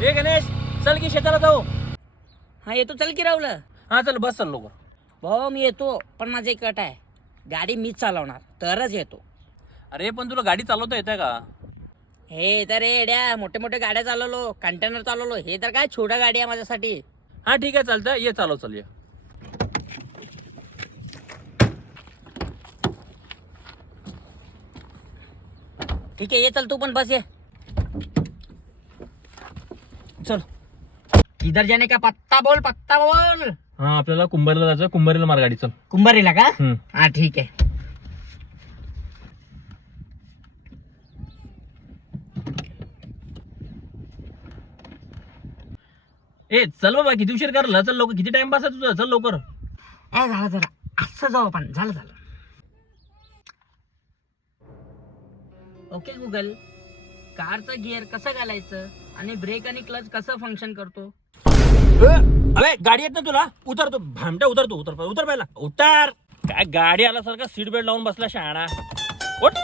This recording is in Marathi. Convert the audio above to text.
हे गणेश चल की शेताला जाऊ. हा येतो, चल की राहुल. हा चल बस चल लोक. भाऊ मी येतो, पण माझा एक अट आहे, गाडी मीच चालवणार तरच येतो. अरे पण तुला गाडी चालवता येते का? हे तर रे एड्या, मोठे मोठे गाड्या चालवलो, कंटेनर चालवलो, हे तर काय छोट्या गाडी आहे माझ्यासाठी. हा ठीक आहे चालतं, ये चालव चल ये. ठीक आहे, ये चल तू पण, बस ये. चल. किधर जाने का पत्ता बोल, पत्ता बोल. हा आपल्याला कुंभारीला जायचं, कुंभारीला मार गाडी. चल. कुंभारीला का? हा ठीक आहे. ए चल बाबा, किती उशीर करला, चल लवकर. किती टाइम पास आहे तुझा, चल लवकर. झालं जरा असं जाऊ आपण, झालं झालं. ओके गुगल, कारचं गिअर कसं घालायचं आणि ब्रेक आणि क्लच कसं फंक्शन करतो? अबे गाडी येत ना तुला, उतर तू भामट्या, उतर तू, उतर उतर पहिला उतर. काय गाडी आल्यासारखा सीट बेल्ट लावून बसला शहाणा. उठ.